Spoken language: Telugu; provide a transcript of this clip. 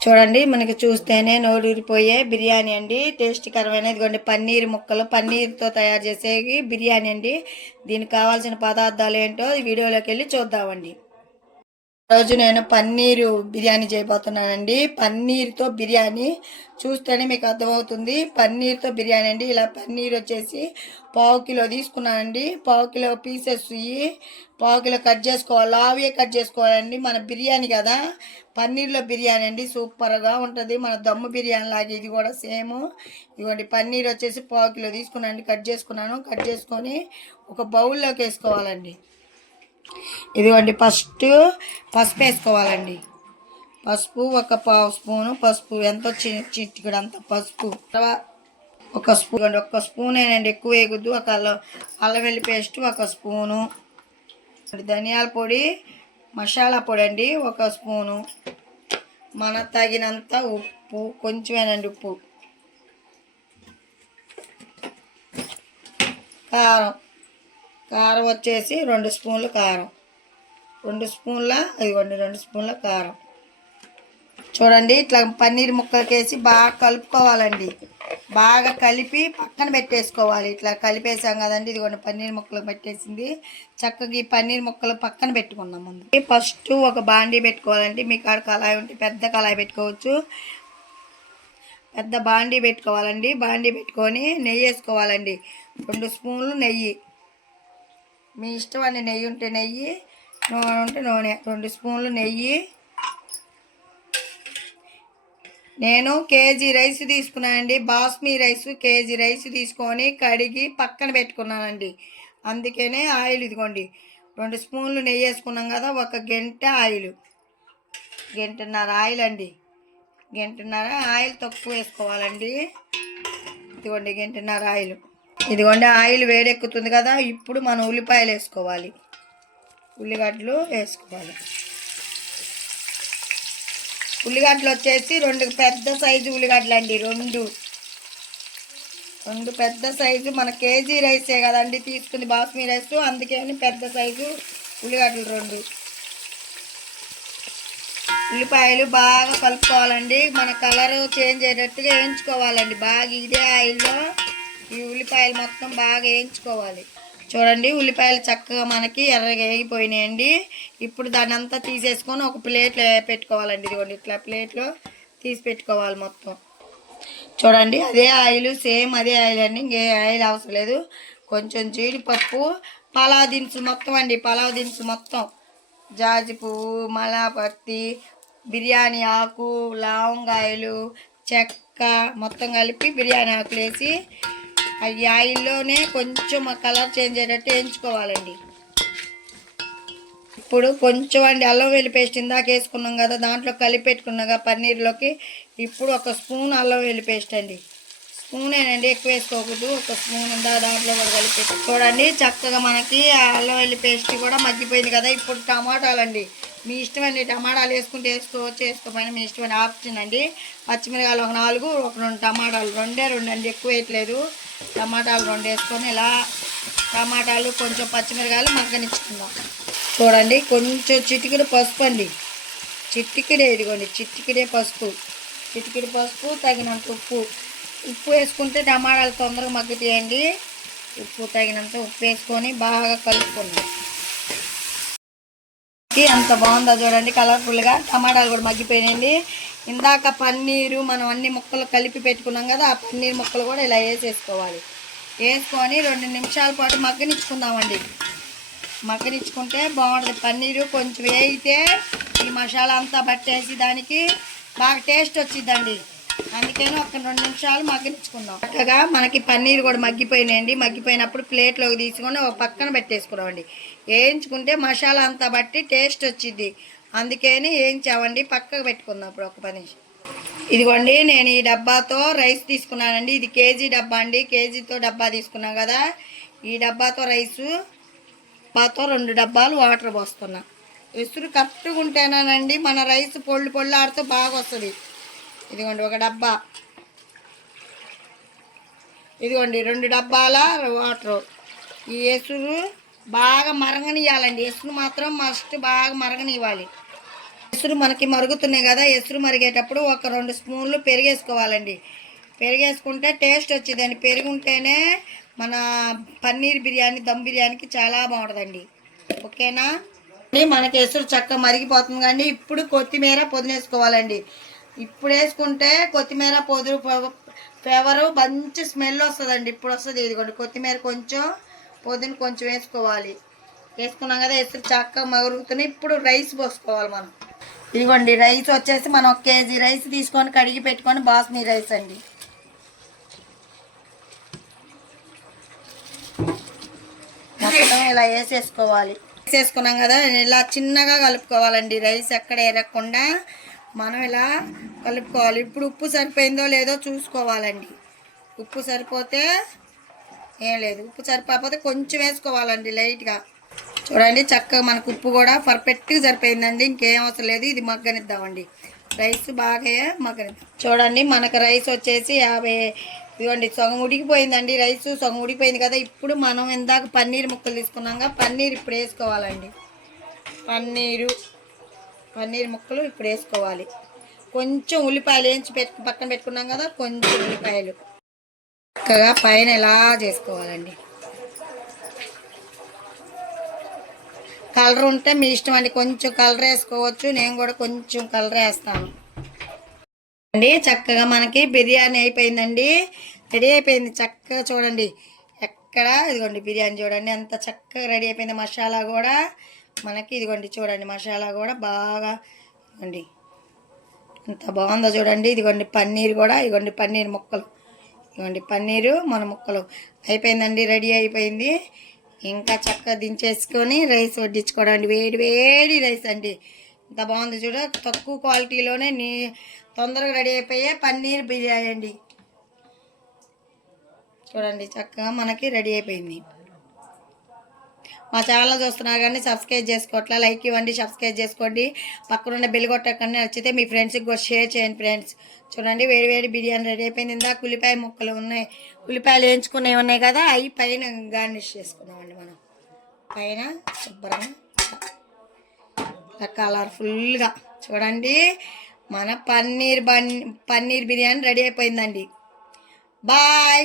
చూడండి మనకి చూస్తేనే నోరూరిపోయే బిర్యానీ అండి. టేస్టీకరమైన ఇదిగోండి పన్నీర్ ముక్కలు. పన్నీర్తో తయారు చేసేవి బిర్యానీ అండి. దీనికి కావాల్సిన పదార్థాలు ఏంటో వీడియోలోకి వెళ్ళి చూద్దామండి. రోజు నేను పన్నీరు బిర్యానీ చేయబోతున్నానండి. పన్నీర్తో బిర్యానీ చూస్తేనే మీకు అర్థమవుతుంది. పన్నీర్తో బిర్యానీ అండి. ఇలా పన్నీర్ వచ్చేసి పావు కిలో తీసుకున్నానండి. పావు కిలో పీసెస్ ఇవి పావు కిలో కట్ చేసుకోవాలి. అవే కట్ చేసుకోవాలండి. మన బిర్యానీ కదా. పన్నీర్లో బిర్యానీ అండి. సూపర్గా ఉంటుంది. మన దమ్ము బిర్యానీ లాగా ఇది కూడా సేమ్. ఇదిగోండి పన్నీర్ వచ్చేసి పావు కిలో తీసుకున్నానండి. కట్ చేసుకున్నాను. కట్ చేసుకొని ఒక బౌల్లోకి వేసుకోవాలండి. ఇదిగోండి ఫస్ట్ పసుపు వేసుకోవాలండి. పసుపు ఒక పావు స్పూను పసుపు ఎంత వచ్చి చిటికడు అంత పసుపు ఒక స్పూన్ ఒక ఒక్క స్పూనేనండి ఎక్కువ వేయకూడదు. ఒక అల్లం అల్లం వెల్లి పేస్ట్ ఒక స్పూను. ధనియాల పొడి మసాలా పొడి అండి ఒక స్పూను. మన తగినంత ఉప్పు కొంచెమేనండి ఉప్పు. కారం. కారం వచ్చేసి రెండు స్పూన్లు కారం. రెండు స్పూన్ల ఇవ్వండి రెండు స్పూన్ల కారం. చూడండి ఇట్లా పన్నీర్ ముక్కలకేసి బాగా కలుపుకోవాలండి. బాగా కలిపి పక్కన పెట్టేసుకోవాలి. ఇట్లా కలిపేసాం కదండి ఇదిగోండి పన్నీర్ ముక్కలు పెట్టేసింది. చక్కగా ఈ పన్నీర్ ముక్కలు పక్కన పెట్టుకుందాం ముందు. ఫస్ట్ ఒక బాండీ పెట్టుకోవాలండి. మీ కాడ కళాయి ఉంటే పెద్ద కళాయి పెట్టుకోవచ్చు. పెద్ద బాండీ పెట్టుకోవాలండి. బాండీ పెట్టుకొని నెయ్యి వేసుకోవాలండి. రెండు స్పూన్లు నెయ్యి. మీ ఇష్టం అండి నెయ్యి ఉంటే నెయ్యి నూనె ఉంటే నూనె. రెండు స్పూన్లు నెయ్యి. నేను కేజీ రైస్ తీసుకున్నానండి బాస్మీ రైస్ కేజీ రైస్ తీసుకొని కడిగి పక్కన పెట్టుకున్నానండి. అందుకనే ఆయిల్ ఇదిగోండి. రెండు స్పూన్లు నెయ్యి వేసుకున్నాం కదా ఒక గంట ఆయిల్. గంటన్నర ఆయిల్ అండి. గంటన్నర ఆయిల్ తక్కువ వేసుకోవాలండి. ఇదిగోండి గంటన్నర ఆయిల్. ఇదిగోండి ఆయిల్ వేడెక్కుతుంది కదా ఇప్పుడు మనం ఉల్లిపాయలు వేసుకోవాలి. ఉల్లిగడ్డలు వేసుకోవాలి. ఉల్లిగడ్డలు వచ్చేసి రెండు పెద్ద సైజు ఉల్లిగడ్డలు అండి రెండు. రెండు పెద్ద సైజు మన కేజీ రైసే కదండి తీసుకుంది బాస్మీ రైస్ అందుకే పెద్ద సైజు ఉల్లిగడ్డలు రెండు. ఉల్లిపాయలు బాగా కలుపుకోవాలండి మన కలర్ చేంజ్ అయ్యేటట్టుగా వేయించుకోవాలండి బాగా ఇదే ఆయిల్లో ఈ ఉల్లిపాయలు మొత్తం బాగా వేయించుకోవాలి. చూడండి ఉల్లిపాయలు చక్కగా మనకి ఎర్రగా వేగిపోయినాయండి. ఇప్పుడు దాన్ని అంతా తీసేసుకొని ఒక ప్లేట్లో పెట్టుకోవాలండి. ఇదిగోండి ఇట్లా ప్లేట్లో తీసి పెట్టుకోవాలి మొత్తం. చూడండి అదే ఆయిల్ సేమ్ అదే ఆయిల్ అండి. ఇంకే ఆయిల్ అవసరం లేదు. కొంచెం జీడిపప్పు పలావ్ దినుసు మొత్తం అండి. పలావ్ దినుసు మొత్తం. జాజి పువ్వు మలాపత్తి బిర్యానీ ఆకు లవంగాయలు చెక్క మొత్తం కలిపి బిర్యానీ ఆకులు వేసి ఈ ఆయిల్లోనే కొంచెం కలర్ చేంజ్ అయ్యేటట్టు వేయించుకోవాలండి. ఇప్పుడు కొంచెం అండి అల్లం వెల్లి పేస్ట్ ఇందాక వేసుకున్నాం కదా దాంట్లో కలిపెట్టుకున్నాగా పన్నీర్లోకి. ఇప్పుడు ఒక స్పూన్ అల్లం వెల్లి పేస్ట్ అండి. స్పూనేనండి ఎక్కువ వేసుకోకూడదు ఒక స్పూన్ ఉందా దాంట్లో కూడా కలిపి చూడండి చక్కగా మనకి అల్లం వెల్లి పేస్ట్ కూడా మగ్గిపోయింది కదా ఇప్పుడు టమాటాలండి. మీ ఇష్టం అండి టమాటాలు వేసుకుంటే వేసుకోవచ్చు వేసుకోమని మీ ఇష్టమైన ఆప్షన్ అండి. పచ్చిమిరకాయలు ఒక నాలుగు ఒక రెండు టమాటాలు రెండే రెండు అండి ఎక్కువ వేయట్లేదు. టమాటాలు రెండు వేసుకొని ఇలా టమాటాలు కొంచెం పచ్చిమిరకాయలు మగ్గనిచ్చుకుందాం. చూడండి కొంచెం చిటికిడి పసుపు అండి. చిటికెడే ఇదిగోండి చిటికెడే పసుపు. చిటికిడి పసుపు తగినంత ఉప్పు. ఉప్పు వేసుకుంటే టమాటాలు తొందరగా మగ్గుతాయండి. ఉప్పు తగినంత ఉప్పు వేసుకొని బాగా కలుపుకుందాం. ఎంత బాగుందో చూడండి కలర్ఫుల్గా టమాటాలు కూడా మగ్గిపోయినాయండి. ఇందాక పన్నీరు మనం అన్ని ముక్కలు కలిపి పెట్టుకున్నాం కదా ఆ పన్నీర్ ముక్కలు కూడా ఇలా వేసేసుకోవాలి. వేసుకొని రెండు నిమిషాల పాటు మగ్గనిచ్చుకుందామండి. మగ్గనిచ్చుకుంటే బాగుంటుంది. పన్నీరు కొంచెం వేయితే ఈ మసాలా అంతా పట్టేసి దానికి బాగా టేస్ట్ వచ్చిందండి అందుకని ఒక రెండు నిమిషాలు మగ్గించుకుందాం. చక్కగా మనకి పన్నీర్ కూడా మగ్గిపోయినాయండి. మగ్గిపోయినప్పుడు ప్లేట్లోకి తీసుకొని ఒక పక్కన పెట్టేసుకున్నామండి. వేయించుకుంటే మసాలా అంతా బట్టి టేస్ట్ వచ్చింది అందుకని వేయించామండి. పక్కకు పెట్టుకుందాం ఇప్పుడు ఒక పని. ఇదిగోండి నేను ఈ డబ్బాతో రైస్ తీసుకున్నానండి. ఇది కేజీ డబ్బా అండి. కేజీతో డబ్బా తీసుకున్నాం కదా. ఈ డబ్బాతో రైసు డబ్బాతో రెండు డబ్బాలు వాటర్ పోస్తున్నా. విసురు కరెక్ట్గా ఉంటేనానండి మన రైస్ పొళ్ళు పొళ్ళు ఆడుతూ బాగా వస్తుంది ఇదిగోండి ఒక డబ్బా. ఇదిగోండి రెండు డబ్బాల వాటరు. ఈ ఎసురు బాగా మరగనియాలండి ఎసురు మాత్రం మస్ట్ బాగా మరగనివ్వాలి. ఎసురు మనకి మరుగుతున్నాయి కదా ఎసురు మరిగేటప్పుడు ఒక రెండు స్పూన్లు పెరిగేసుకోవాలండి. పెరిగేసుకుంటే టేస్ట్ వచ్చిందండి. పెరుగుంటేనే మన పన్నీర్ బిర్యానీ దమ్ బిర్యానీకి చాలా బాగుంటుందండి. ఓకేనా? మనకి ఎసురు చక్కగా మరిగిపోతుంది కానీ ఇప్పుడు కొత్తిమీర పొదినేసుకోవాలండి ఇప్పుడు వేసుకుంటే కొత్తిమీర పొదురు ఫ్లేవరు మంచి స్మెల్ వస్తుందండి. ఇప్పుడు వస్తుంది ఇదిగోండి. కొత్తిమీర కొంచెం పొద్దున కొంచెం వేసుకోవాలి. వేసుకున్నాం కదా ఎసురు చక్కగా మగులుతున్నాయి ఇప్పుడు రైస్ పోసుకోవాలి మనం. ఇదిగోండి రైస్ వచ్చేసి మనం ఒక కేజీ రైస్ తీసుకొని కడిగి పెట్టుకొని బాస్మీ రైస్ అండి. మొత్తం ఇలా వేసేసుకోవాలి. వేసేసుకున్నాం కదా ఇలా చిన్నగా కలుపుకోవాలండి. రైస్ ఎక్కడ ఎరగకుండా మనం ఇలా కలుపుకోవాలి? ఇప్పుడు ఉప్పు సరిపోయిందో లేదో చూసుకోవాలండి. ఉప్పు సరిపోతే ఏం లేదు. ఉప్పు సరిపోతే కొంచెం వేసుకోవాలండి లైట్గా. చూడండి చక్కగా మనకు ఉప్పు కూడా పర్ఫెక్ట్గా సరిపోయిందండి. ఇంకేం అవసరం లేదు. ఇది మగ్గనిద్దామండి. రైస్ బాగా మగ్గనిద్దాం. చూడండి మనకు రైస్ వచ్చేసి యాభై ఇదిగోండి సొగం ఉడికిపోయిందండి రైస్. సొగం ఉడికిపోయింది కదా. ఇప్పుడు మనం ఇందాక పన్నీర్ ముక్కలు తీసుకున్నాక పన్నీర్ ఇప్పుడు వేసుకోవాలండి. పన్నీరు పన్నీర్ ముక్కలు ఇప్పుడు వేసుకోవాలి. కొంచెం ఉల్లిపాయలు వేయించి పెట్టు పక్కన పెట్టుకున్నాం కదా కొంచెం ఉల్లిపాయలు. చక్కగా పైన ఇలా చేసుకోవాలండి. కలర్ ఉంటే మీ ఇష్టం అండి. కొంచెం కలర్ వేసుకోవచ్చు. నేను కూడా కొంచెం కలర్ వేస్తాను. అండి చక్కగా మనకి బిర్యానీ అయిపోయిందండి. రెడీ అయిపోయింది. చక్కగా చూడండి. ఎక్కడ? ఇదిగోండి బిర్యానీ చూడండి. ఎంత చక్కగా రెడీ అయిపోయింది. మసాలా కూడా. మనకి ఇదిగోండి చూడండి మసాలా కూడా బాగా ఇదిగోండి. ఎంత బాగుందో చూడండి. ఇదిగోండి పన్నీర్ కూడా ఇదిగోండి పన్నీర్ ముక్కలు. ఇదిగోండి పన్నీరు మన ముక్కలు. అయిపోయిందండి రెడీ అయిపోయింది. ఇంకా చక్కగా దించేసుకొని రైస్ వడ్డించుకోవడానికి వేడి వేడి రైస్ అండి. ఇంత బాగుంది చూడ తక్కువ క్వాలిటీలోనే నీ తొందరగా రెడీ అయిపోయే పన్నీర్ బిర్యానీ అండి. చూడండి చక్కగా మనకి రెడీ అయిపోయింది. మా ఛానల్ చూస్తున్నారు కానీ సబ్స్క్రైబ్ చేసుకోవట్లా లైక్ ఇవ్వండి సబ్స్క్రైబ్ చేసుకోండి. పక్కనున్న బెల్ కొట్టకండి నచ్చితే మీ ఫ్రెండ్స్కి కూడా షేర్ చేయండి ఫ్రెండ్స్ చూడండి వేడి వేడి బిర్యానీ రెడీ అయిపోయింది. ఇందాక ఉల్లిపాయ ముక్కలు ఉన్నాయి. ఉల్లిపాయలు వేయించుకునేవి ఉన్నాయి కదా అవి పైన గార్నిష్ చేసుకున్నామండి మనం. పైన శుభ్రంగా కలర్ కలర్ఫుల్గా చూడండి మన పన్నీర్ బన్ పన్నీర్ బిర్యానీ రెడీ అయిపోయిందండి. బాయ్